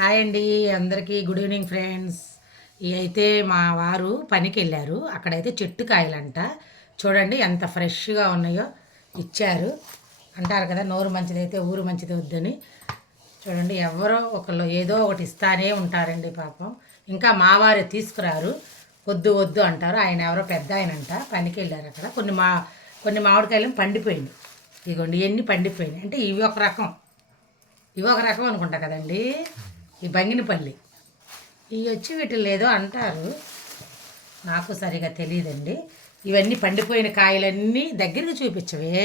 Hi అండి. అందరికీ good evening friends. ఇవి అయితే మా వారు పనికి వెళ్ళారు. అక్కడైతే చెట్టు కాయలంట. చూడండి ఎంత ఫ్రెష్గా ఉన్నాయో ఇచ్చారు. అంటారు కదా, నోరు మంచిదైతే ఊరు మంచిది వద్దని. చూడండి, ఎవరో ఒకళ్ళు ఏదో ఒకటి ఇస్తానే ఉంటారండి పాపం. ఇంకా మా వారే తీసుకురారు, వద్దు వద్దు అంటారు. ఆయన ఎవరో పెద్ద ఆయన అంట, పనికి వెళ్ళారు. అక్కడ కొన్ని మామిడికాయలు పండిపోయింది. ఇదిగోండి, ఎన్ని పండిపోయినాయి అంటే ఇవి ఒక రకం అనుకుంటా కదండి, ఈ బంగినపల్లి. ఇవి వచ్చి వీటిని ఏదో అంటారు, నాకు సరిగా తెలియదండి. ఇవన్నీ పండిపోయిన కాయలన్నీ దగ్గరికి చూపించవే.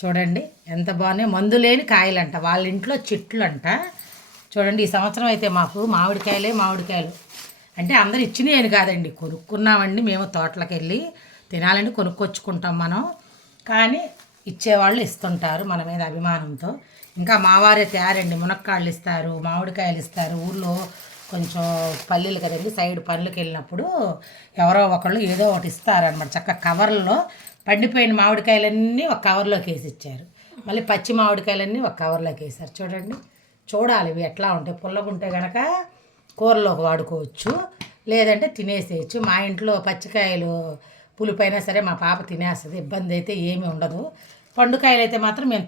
చూడండి ఎంత బాగున్నాయి, మందు లేని కాయలంట, వాళ్ళ ఇంట్లో చెట్లు అంట. చూడండి, ఈ సంవత్సరం అయితే మాకు మామిడికాయలు అంటే అందరు ఇచ్చినాయి అని కాదండి, కొనుక్కున్నామండి. మేము తోటలకు వెళ్ళి తినాలని కొనుక్కొచ్చుకుంటాం మనం, కానీ ఇచ్చేవాళ్ళు ఇస్తుంటారు మన మీద అభిమానంతో. ఇంకా మావారే తయారండి, మునక్కాళ్ళు ఇస్తారు, మామిడికాయలు ఇస్తారు. ఊళ్ళో కొంచెం పల్లెలు కదండి, సైడ్ పనులకు వెళ్ళినప్పుడు ఎవరో ఒకళ్ళు ఏదో ఒకటి ఇస్తారనమాట. చక్కగా కవర్లో పండిపోయిన మామిడికాయలన్నీ ఒక కవర్లోకి వేసి ఇచ్చారు. మళ్ళీ పచ్చి మామిడికాయలన్నీ ఒక కవర్లోకి వేసారు. చూడండి, చూడాలి ఇవి ఎట్లా ఉంటాయి. పుల్లగుంటే కనుక కూరలోకి వాడుకోవచ్చు, లేదంటే తినేసేయచ్చు. మా ఇంట్లో పచ్చికాయలు పులిపైనా సరే మా పాప తినేస్తుంది, ఇబ్బంది అయితే ఏమీ ఉండదు. పండుకాయలు అయితే మాత్రం మేము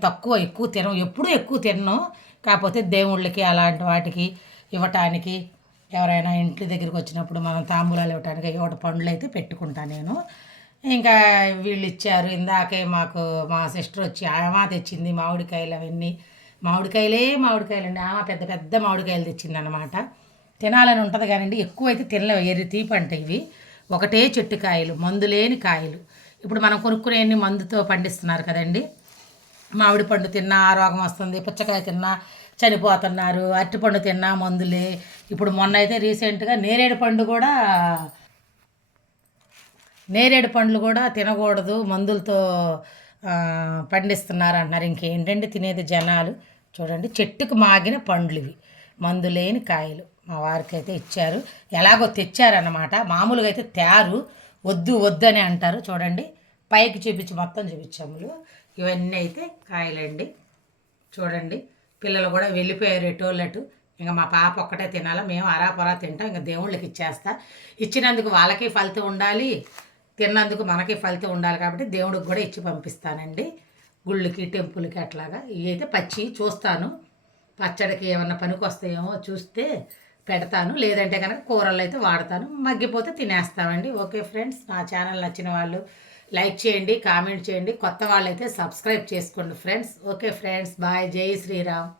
ఎక్కువ తినం, ఎప్పుడూ ఎక్కువ తిన్నాం. కాకపోతే దేవుళ్ళకి అలాంటి వాటికి ఇవ్వటానికి, ఎవరైనా ఇంటి దగ్గరికి వచ్చినప్పుడు మనం తాంబూలాలు ఇవ్వటానికి ఒకటి పండ్లు అయితే పెట్టుకుంటాను నేను. ఇంకా వీళ్ళు ఇచ్చారు. ఇందాకే మాకు మా సిస్టర్ వచ్చి ఆమె తెచ్చింది మామిడికాయలు. అవన్నీ మామిడికాయలండి. ఆమె పెద్ద పెద్ద మామిడికాయలు తెచ్చింది అనమాట. తినాలని ఉంటుంది కానండి, ఎక్కువ అయితే తినలేవు. ఎర్రి తీపి అంటే ఇవి ఒకటే చెట్టు కాయలు, మందు లేని కాయలు. ఇప్పుడు మనం కొనుక్కునేవన్నీ మందుతో పండిస్తున్నారు కదండి. మామిడి పండు తిన్నా రోగం వస్తుంది, పుచ్చకాయ తిన్నా చనిపోతున్నారు, అరటిపండు తిన్నా మందులే. ఇప్పుడు మొన్న అయితే రీసెంట్గా నేరేడు పండ్లు కూడా తినకూడదు, మందులతో పండిస్తున్నారు అంటున్నారు. ఇంకేంటండి తినేది జనాలు. చూడండి, చెట్టుకు మాగిన పండ్లు ఇవి, మందు లేని కాయలు. మా వారికి అయితే ఇచ్చారు, ఎలాగో తెచ్చారన్నమాట. మామూలుగా అయితే తయారు వద్దు వద్దు అని అంటారు. చూడండి, పైకి చూపించి మొత్తం చూపించాములు. ఇవన్నీ అయితే కాయలండి. చూడండి, పిల్లలు కూడా వెళ్ళిపోయారు ఎటోళ్ళటు. ఇంకా మా పాప ఒక్కటే తినాలా, మేము అరాపరా తింటాం. ఇంకా దేవుళ్ళకి ఇచ్చేస్తా. ఇచ్చినందుకు వాళ్ళకి ఫలితం ఉండాలి, తిన్నందుకు మనకి ఫలితం ఉండాలి, కాబట్టి దేవుడికి కూడా ఇచ్చి పంపిస్తానండి. గుళ్ళకి టెంపుల్కి అట్లాగా. ఇవి అయితే పచ్చి చూస్తాను, పచ్చడికి ఏమన్నా పనికి వస్తాయేమో చూస్తే పెడతాను, లేదంటే కనుక కూరల్లో అయితే వాడతాను. మగ్గిపోతే తినేస్తామండి. ఓకే ఫ్రెండ్స్, నా ఛానల్ నచ్చిన వాళ్ళు లైక్ చేయండి, కామెంట్ చేయండి, కొత్త వాళ్ళు అయితే సబ్స్క్రైబ్ చేసుకోండి ఫ్రెండ్స్. ఓకే ఫ్రెండ్స్, బాయ్, జై శ్రీరామ్.